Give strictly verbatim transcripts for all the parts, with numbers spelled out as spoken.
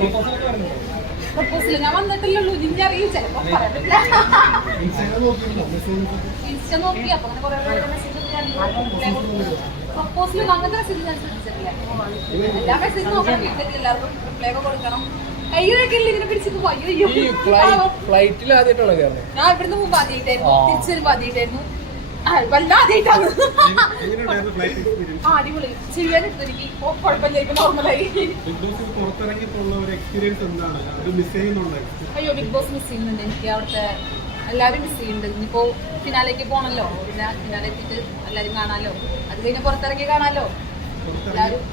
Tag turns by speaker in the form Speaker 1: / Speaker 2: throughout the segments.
Speaker 1: Proposal ഞാൻ വന്നിട്ടില്ലല്ലോ, നിന്നെ അറിയും ചിലപ്പോ പറയാൻ പറ്റില്ല. ഇൻസ്റ്റ നോക്കി അപ്പൊ അങ്ങനെ കുറെ മെസ്സേജ് പ്രപ്പോസൽ അങ്ങനത്തെ മെസ്സേജ് ഞാൻ ശ്രദ്ധിച്ചിട്ടില്ല. എല്ലാ മെസ്സേജ് നോക്കണം, വീട്ടിൽ എല്ലാവർക്കും റിപ്ലൈ ഒക്കെ കൊടുക്കണം. കയ്യിലൊക്കെ ഇതിനെ പിടിച്ചിട്ട് അയ്യോ
Speaker 2: ഫ്ലൈറ്റിൽ ആദ്യമായിട്ടാണ്
Speaker 1: ഞാൻ ഇവിടുന്ന് മുമ്പ് ആദ്യമായിട്ടായിരുന്നു, തിരിച്ചു വരുമ്പോ ആദ്യമായിട്ടായിരുന്നു. വല്ലാതായിട്ടാണ് അടിപൊളി ചെയ്യാനെടുത്തു. എനിക്ക് കുഴപ്പമില്ല, ഇപ്പൊ നോർമലായി. അയ്യോ ബിഗ് ബോസ് മിസ് ചെയ്യുന്നുണ്ട് എനിക്ക്. അവിടുത്തെ എല്ലാവരും മിസ് ചെയ്യുന്നുണ്ട്. ഇനിയിപ്പോ ഫിനാലേക്ക് പോകണല്ലോ, പിന്നെ ഫിനാലെ എത്തിയിട്ട് എല്ലാവരും കാണാലോ, അത് കഴിഞ്ഞ് പുറത്തിറങ്ങി കാണാലോ. എല്ലാവരും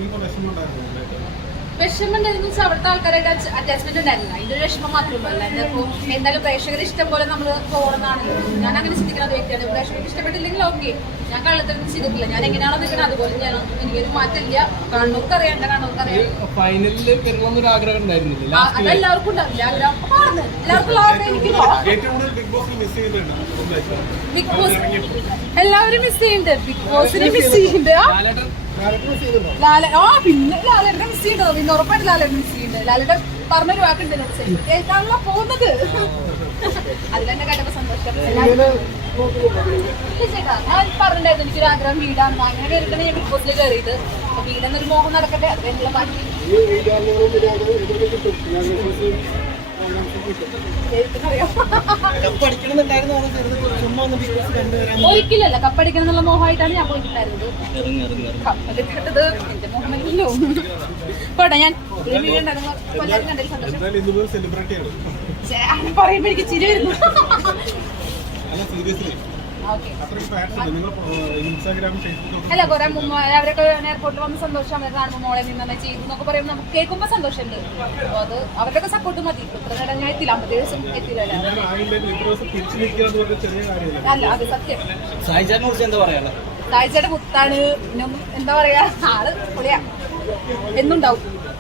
Speaker 1: വിഷമം ഉണ്ടായിരുന്നു വെച്ചാൽ അവിടുത്തെ ആൾക്കാരായിട്ട് അറ്റാച്ച്മെന്റ് ഉണ്ടായിരുന്നില്ല. ഇതിന്റെ ഒരു വിഷമം മാത്രമേ ഉള്ളൂ. അല്ലാണ്ട് ഇപ്പോൾ എന്തായാലും പ്രേക്ഷകരെ ഇഷ്ടം പോലെ നമ്മൾ പോകുന്നതാണല്ലോ. ഞാൻ അങ്ങനെ ചിന്തിക്കുന്ന ഒരു വ്യക്തിയാണ്. പ്രേക്ഷകർക്ക് ഇഷ്ടപ്പെട്ടില്ലെങ്കിൽ ഓക്കെ, ഞാൻ കള്ളത്തൊന്നും ചെയ്തിട്ടില്ല. ഞാൻ എങ്ങനെയാണോ നിൽക്കുന്നത് അതുപോലെ ഞാൻ എനിക്കൊരു മാറ്റമില്ല. കാണുന്നവർക്ക് അറിയാം, എന്റെ കാണുന്നവർക്ക് അറിയാം.
Speaker 2: ഫൈനലിൽ വരണമെന്നൊരു ആഗ്രഹം ഉണ്ടായിരുന്നില്ല.
Speaker 1: അതെല്ലാവർക്കും ഉണ്ടാവില്ല. ആഗ്രഹം കാണുന്നത് എല്ലാവർക്കും ആഗ്രഹം. എനിക്ക് ബിഗ് ബോസ് എല്ലാവരും മിസ് ചെയ്യുന്നുണ്ട്. ബിഗ് ബോസിനെ മിസ് ചെയ്യുന്നുണ്ട്. ലാല ആ പിന്നെ ലാലേട്ടനെ മിസ് ചെയ്യുന്നുണ്ടോ? പിന്നെ ഉറപ്പായിട്ട് ലാലേട്ടനെ മിസ് ചെയ്യുന്നുണ്ട്. ലാലേട്ടൻ പറഞ്ഞൊരു വാക്കുണ്ട് എന്നോട്, കേൾക്കാനുള്ള പോകുന്നത്. അതിലെന്നെ കേട്ടപ്പോ സന്തോഷം. ചേട്ടാ ഞാൻ പറഞ്ഞിട്ടുണ്ടായിരുന്നു എനിക്കൊരു ആഗ്രഹം വീടാണെന്ന്. അങ്ങനെ കയറിയിട്ടാണ് ഞാൻ ബിഗ് ബോസിൽ കയറിയത്. അപ്പൊ വീടെന്നൊരു മോഹം നടക്കട്ടെ, അത് എന്നുള്ള ബാക്കി ഒരിക്കലല്ല. കപ്പടിക്കണം എന്നുള്ള മോഹമായിട്ടാണ് ഞാൻ പോയിട്ടുണ്ടായിരുന്നത്. കപ്പടിക്കേണ്ടത് എന്റെ മോഹമല്ലല്ലോ. പോട്ടെ, ഞാൻ പറയുമ്പോ എനിക്ക് ചിരി വരുന്നു. അല്ല കുറെ മുമ്പ് അവരൊക്കെ എയർപോർട്ടിൽ വന്ന് സന്തോഷം അവരെ കാണുമ്പോൾ മോളെ നിന്നെ ചെയ്തു എന്നൊക്കെ പറയുമ്പോൾ നമുക്ക് കേൾക്കുമ്പോൾ സന്തോഷമുണ്ട്. അപ്പൊ അത് അവരുടെയൊക്കെ സപ്പോർട്ട് മതി. ഇത്ര നേരം ഞാൻ എത്തില്ല, അമ്പത്തേഴ് ദിവസം എത്തില്ലല്ലോ. അല്ല അത് സത്യം. സായിച്ചേട്ടൻ മുത്താണ്. പിന്നെ എന്താ പറയാ, ആള് പൊളിയാ, എന്നുണ്ടാവും.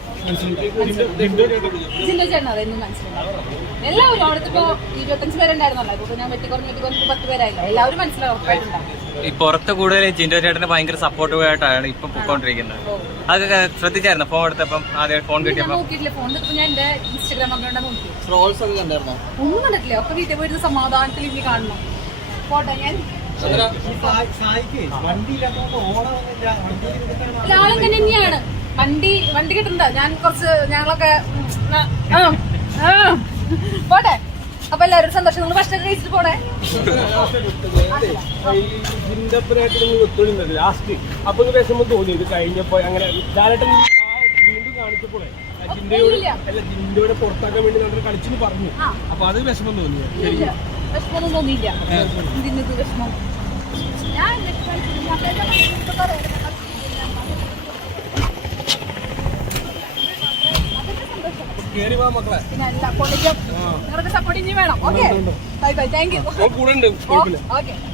Speaker 1: ജില്ല ചേട്ടൻ അതെന്നും മനസ്സിലാവും. എല്ലാവരും അവിടുത്തെ ഇപ്പൊ ഇരുപത്തഞ്ച് പേരുണ്ടായിരുന്നല്ലോ. ഇപ്പൊ ഞാൻ വെട്ടിക്കുറഞ്ഞ് വെട്ടിക്കുറഞ്ഞ് പത്ത് പേരായില്ല. എല്ലാവരും മനസ്സിലാവും.
Speaker 3: ഈ പുറത്ത് കൂടുതൽ ജിൻഡോ ചേട്ടന് ഭയങ്കര സപ്പോർട്ടീവായിട്ടാണ് ഇപ്പൊ പൊക്കോണ്ടിരിക്കുന്നത്. അതൊക്കെ ശ്രദ്ധിച്ചായിരുന്നു ഫോൺ എടുത്തപ്പം? ആദ്യം ഫോൺ കിട്ടിയപ്പോ
Speaker 1: നോക്കിയിട്ടില്ല. ഫോൺ എടുത്തപ്പോ ഞാൻ എന്റെ ഇൻസ്റ്റാഗ്രാം അക്കൗണ്ട് നോക്കി.
Speaker 3: ട്രോൾസ് ഒക്കെ കണ്ടായിരുന്നോ?
Speaker 1: ഒന്നും കണ്ടിട്ടില്ല. ഒക്കെ വീട്ടിൽ പോയിട്ട് സമാധാനത്തിൽ ഇനി കാണണം. പോട്ടെ, ഞാൻ ആളെങ്ങനെ തന്നെയാണ്. വണ്ടി വണ്ടി കിട്ടണ്ട. ഞാൻ കുറച്ച് ഞങ്ങളൊക്കെ പോട്ടെ. അപ്പൊ എല്ലാവരും സന്തോഷം. നിങ്ങൾ ഭക്ഷണം കഴിച്ചിട്ട് പോണേ.
Speaker 2: ലാസ്റ്റ് അപ്പൊ വിഷമം തോന്നിയത് കഴിഞ്ഞപ്പോ അങ്ങനെ ലാലേട്ടൻ വീണ്ടും കാണിച്ചപ്പോഴേ അല്ല ജിൻഡോയുടെ പുറത്താക്കാൻ വേണ്ടി നമ്മൾ കളിച്ചെന്ന് പറഞ്ഞു. അപ്പൊ അത് വിഷമം തോന്നിയോ?
Speaker 1: വിഷമൊന്നും തോന്നിയില്ല. ഇതിന്നത് വിഷമം ഞാൻ
Speaker 2: കേറി വാ മക്കളെ.
Speaker 1: പിന്നെ അല്ല പൊളിക്കും. നിങ്ങളുടെ സപ്പോർട്ട് ഇനി വേണം. Okay, bye bye, thank you.
Speaker 2: കൂടെ ഉണ്ട്.
Speaker 1: ഓക്കെ.